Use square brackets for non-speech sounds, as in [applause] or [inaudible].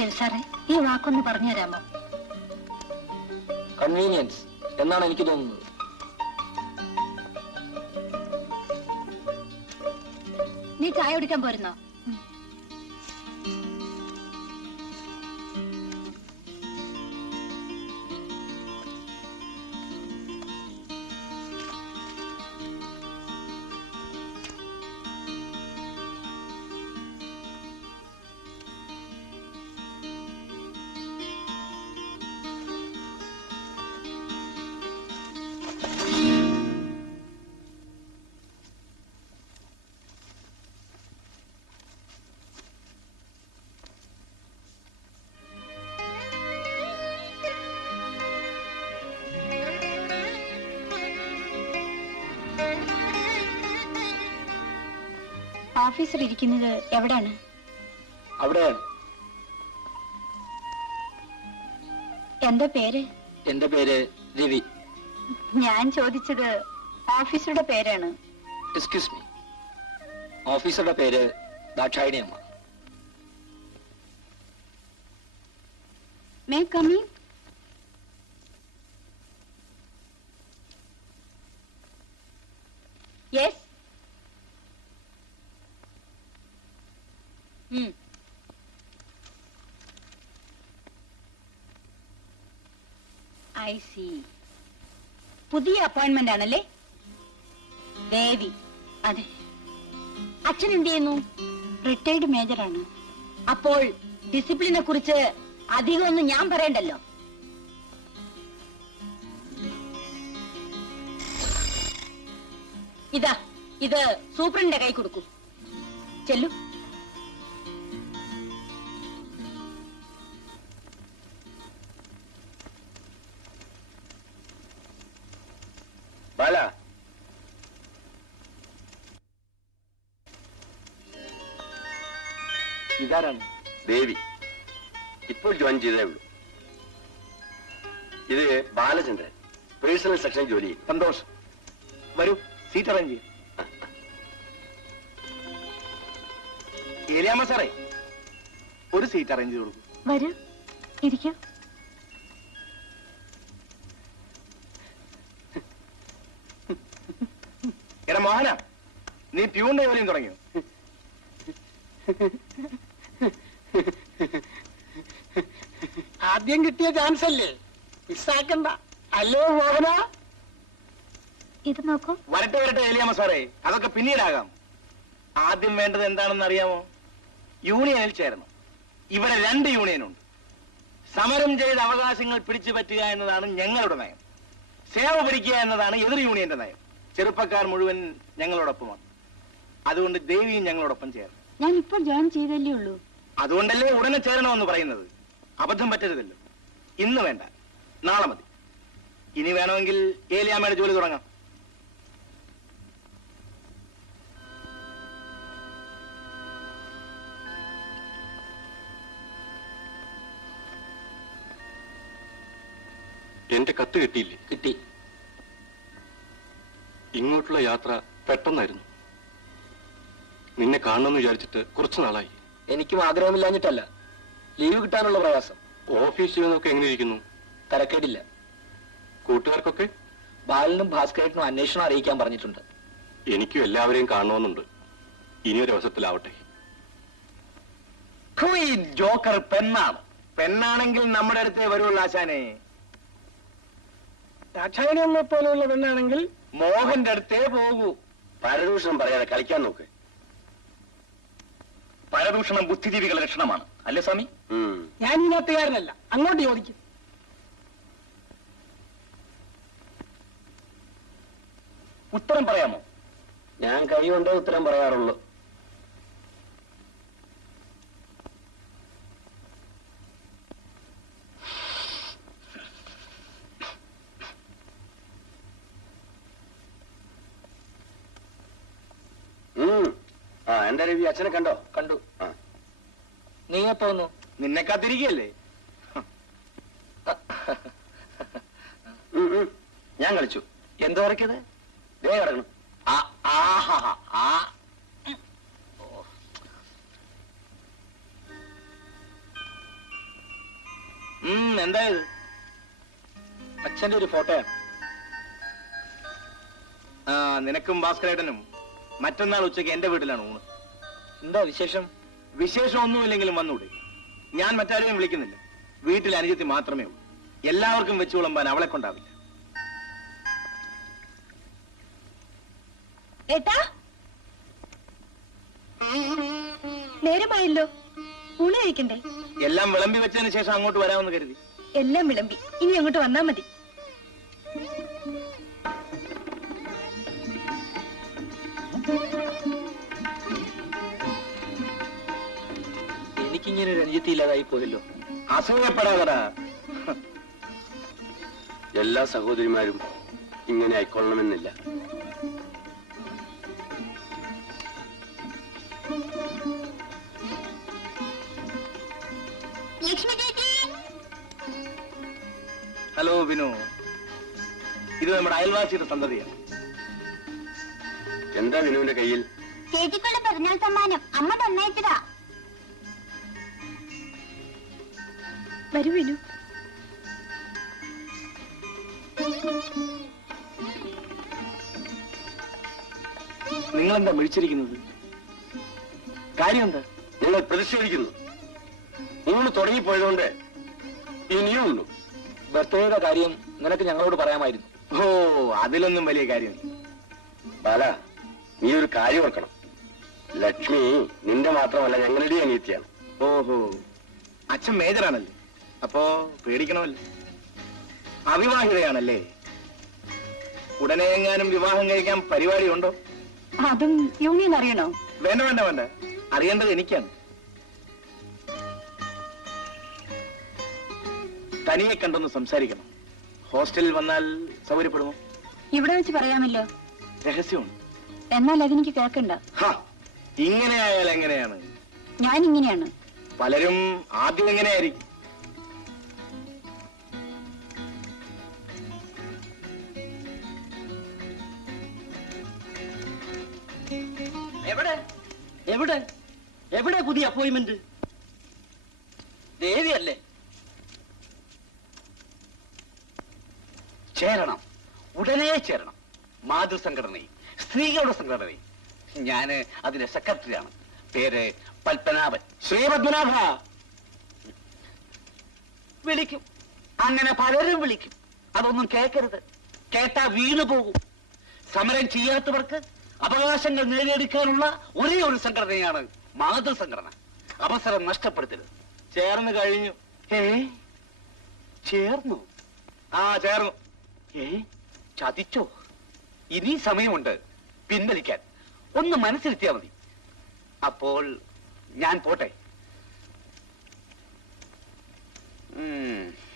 രവി സാറേ ഈ വാക്കൊന്ന് പറഞ്ഞു തരാമോ? കൺവീനിയൻസ് എന്നാണ് എനിക്ക് തോന്നുന്നത്. നീ ചായ കുടിക്കാൻ പോരുന്നോ? ഓഫീസർ ഇരിക്കുന്നത് എവിടാണ്? അവിടെയാണ്. എന്താ പേര്? എന്റെ പേര് രവി. ഞാൻ ചോദിച്ചത് ഓഫീസറുടെ പേരാണ്. എക്സ്ക്യൂസ് മീ ഓഫീസറുടെ പേര് ദാക്ഷായണി അമ്മ. May come in yes I see പുതിയ അപ്പോയിന്റ്മെന്റ് ആണല്ലേ? ദേവി അതെ. അച്ഛൻ എന്ത് ചെയ്യുന്നു? റിട്ടയർഡ് മേജറാണ് അപ്പോൾ ഡിസിപ്ലിനെ കുറിച്ച് അധികമൊന്നും ഞാൻ പറയണ്ടല്ലോ. ഇതാ ഇത് സൂപ്രണ്ടിന്റെ കൈ കൊടുക്കൂ. ചെല്ലു. ഇതാരാണ്? ദേവി. ഇപ്പോൾ ജോയിൻ ചെയ്തേ ഉള്ളൂ. ഇത് ബാലചന്ദ്രൻ. പേഴ്സണൽ സെക്ഷൻ ജോലി സന്തോഷ് സന്തോഷം. വരൂ സീറ്റ് അറേഞ്ച് ചെയ്യും. ഏലിയാമ്മ സാറേ ഒരു സീറ്റ് അറേഞ്ച് ചെയ്ത് കൊടുക്കും. വരൂ ഇരിക്കൂ. എടാ മോഹന നീ പ്യൂണിന്റെ ജോലിയും തുടങ്ങിയോ? [laughs] ആദ്യം കിട്ടിയ ചാൻസ് അല്ലേ? മിസ്സാക്കണ്ട. അല്ലേ മോഹന. ഇത് നോക്കൂ. വരട്ടെ വരട്ടെ എലിയാമ സാറേ. അതൊക്കെ പിന്നീടാകാം. ആദ്യം വേണ്ടത് എന്താണെന്ന് അറിയാമോ? യൂണിയനിൽ ചേരണം. ഇവിടെ രണ്ട് യൂണിയനുണ്ട്. സമരം ചെയ്ത അവകാശങ്ങൾ പിടിച്ചു പറ്റുക എന്നതാണ് ഞങ്ങളുടെ നയം. സേവ പിടിക്കുക എന്നതാണ് എതിർ യൂണിയന്റെ നയം. ചെറുപ്പക്കാർ മുഴുവൻ ഞങ്ങളോടൊപ്പമാണ്. അതുകൊണ്ട് ദേവിയും ഞങ്ങളോടൊപ്പം ചേർന്നു ഞാൻ ഇപ്പോൾ ജോയിൻ ചെയ്തല്ലേ ഉള്ളൂ. അതുകൊണ്ടല്ലേ ഉടനെ ചേരണമെന്ന് പറയുന്നത്? അബദ്ധം പറ്റരുതല്ലോ. ഇന്ന് വേണ്ട. നാളെ മതി. ഇനി വേണമെങ്കിൽ ഏലിയാമ്മയുടെ ജോലി തുടങ്ങാം. എന്റെ കത്ത് കിട്ടിയില്ലേ? കിട്ടി. ഇങ്ങോട്ടുള്ള യാത്ര പെട്ടെന്നായിരുന്നു. നിന്നെ കാണണമെന്ന് വിചാരിച്ചിട്ട് കുറച്ചു നാളായി. എനിക്കും ആഗ്രഹമില്ലാഞ്ഞിട്ടല്ല. ലീവ് കിട്ടാനുള്ള പ്രയാസം. ഓഫീസിൽ നിന്നൊക്കെ എങ്ങനെ ഇരിക്കുന്നു? തരക്കേടില്ല. കൂട്ടുകാർക്കൊക്കെ? ബാലനും ഭാസ്കരനും അന്വേഷണം അറിയിക്കാൻ പറഞ്ഞിട്ടുണ്ട്. എനിക്കും എല്ലാവരെയും കാണണമെന്നുണ്ട്. ഇനിയൊരു അവസരത്തിലാവട്ടെ ക്വീൻ ജോക്കർ പെണ്ണാണ്. പെണ്ണാണെങ്കിൽ നമ്മുടെ അടുത്തേ വരുള്ളൂ ആശാനെ. ദാക്ഷായണിയമ്മ പോലെയുള്ള പെണ്ണാണെങ്കിൽ മോഹന്റെ അടുത്തേ പോകൂ. പരദൂഷണം പറയാതെ കളിക്കാൻ നോക്ക്. പരദൂഷണം ബുദ്ധിജീവികളുടെ ലക്ഷണമാണ്. അല്ലേ സ്വാമി? ഞാൻ ഈ നാട്ടുകാരനല്ല. അങ്ങോട്ട് ചോദിക്കും. ഉത്തരം പറയാമോ? ഞാൻ കൈകൊണ്ടേ ഉത്തരം പറയാറുള്ളൂ ആ എന്താ രവി അച്ഛനെ കണ്ടോ? കണ്ടു. നീ എപ്പോന്നു നിന്നെ കാത്തിരിക്കല്ലേ. ഞാൻ കളിച്ചു. എന്തോ ഇറക്കിയത് ദേ കിടക്കണം. ഉം, എന്തായത് അച്ഛന്റെ ഒരു ഫോട്ടോയാണ് ആ നിനക്കും ഭാസ്കരേട്ടനും മറ്റന്നാൾ ഉച്ചയ്ക്ക് എന്റെ വീട്ടിലാണ് ഊണ്. എന്താ വിശേഷം? വിശേഷം ഒന്നുമില്ലെങ്കിലും വന്നൂടെ. ഞാൻ മറ്റാരെയും വിളിക്കുന്നില്ല. വീട്ടിൽ അനുജത്തി മാത്രമേ ഉള്ളൂ. എല്ലാവർക്കും വെച്ചു വിളമ്പാൻ അവളെ കൊണ്ടാവില്ല. നേരമായല്ലോ. ഊണ് കഴിക്കണ്ടേ? എല്ലാം വിളമ്പി വെച്ചതിന് ശേഷം അങ്ങോട്ട് വരാമെന്ന് കരുതി. എല്ലാം വിളമ്പി. ഇനി അങ്ങോട്ട് വന്നാ മതി. എനിക്കിങ്ങനെ രഞ്ജിത്തി ഇല്ലാതായി പോയല്ലോ. അസൂയപ്പെടാതടാ എല്ലാ സഹോദരിമാരും ഇങ്ങനെ ആയിക്കൊള്ളണമെന്നില്ല. ഹലോ വിനു. ഇത് നമ്മുടെ അയൽവാസിയുടെ സന്തതിയാണ് എന്താ വിനുവിന്റെ കയ്യിൽ? ചേച്ചിക്കുള്ള പെരുന്നാൾ സമ്മാനം വരൂ വിനു. നിങ്ങൾ എന്താ വിളിച്ചിരിക്കുന്നത് കാര്യം എന്താ ഞങ്ങൾ പ്രതിഷേധിക്കുന്നു. ഊണ് തുടങ്ങിപ്പോയതുകൊണ്ട് ഇനിയും ഉള്ളൂ ബർത്ത്ഡേയുടെ കാര്യം നിനക്ക് ഞങ്ങളോട് പറയാമായിരുന്നു. ഓ അതിലൊന്നും വലിയ കാര്യമില്ല ബാല നീ ഒരു കാര്യം ഓർക്കണം. ലക്ഷ്മി നിന്റെ മാത്രമല്ല ഞങ്ങളുടെ അനിയത്തിയാണ്. ഓഹോ അച്ഛൻ മേജറാണല്ലേ? അപ്പോ പേടിക്കണമല്ലോ? അവിവാഹിതയാണല്ലേ? ഉടനെ എങ്ങാനും വിവാഹം കഴിക്കാൻ പരിപാടിയുണ്ടോ? അതും യൂണിയൻ അറിയണോ? വേണ്ട വേണ്ട വേണ്ട. അറിയേണ്ടത് എനിക്കാണ്. തനിയെ കണ്ടൊന്ന് സംസാരിക്കണം. ഹോസ്റ്റലിൽ വന്നാൽ സൗകര്യപ്പെടുമോ? ഇവിടെ വെച്ച് പറയാമല്ലോ. രഹസ്യമാണ് എന്നാൽ അതെനിക്ക് കേൾക്കണ്ട. ഇങ്ങനെ ആയാൽ എങ്ങനെയാണ്? ഞാൻ ഇങ്ങനെയാണ് പലരും ആദ്യം എങ്ങനെയായിരിക്കും? എവിടെ? എവിടെ പുതിയ അപ്പോയിന്റ്മെന്റ് ദേവിയല്ലേ? ചേരണം. ഉടനെ ചേരണം. മാതൃസംഘടനയിൽ. സ്ത്രീകളുടെ സംഘടനയിൽ. ഞാൻ അതിന്റെ സെക്രട്ടറിയാണ്. പേര് പത്മനാഭൻ. ശ്രീപത്മനാഭ വിളിക്കും. അങ്ങനെ പലരും വിളിക്കും. അതൊന്നും കേൾക്കരുത്. കേട്ടാ വീണു പോകും സമരം ചെയ്യാത്തവർക്ക് അവകാശങ്ങൾ നേടിയെടുക്കാനുള്ള ഒരേ ഒരു സംഘടനയാണ് മാതൃസംഘടന. അവസരം നഷ്ടപ്പെടുത്തരുത്. ചേർന്ന് കഴിഞ്ഞു. ഏ? ചേർന്നു? ആ ചേർന്നു. ഏ? ചതിച്ചോ? ഇനി സമയമുണ്ട്. പിൻവലിക്കാൻ. ഒന്ന് മനസ്സിലെത്തിയാ മതി. അപ്പോൾ ഞാൻ പോട്ടെ. ഉം.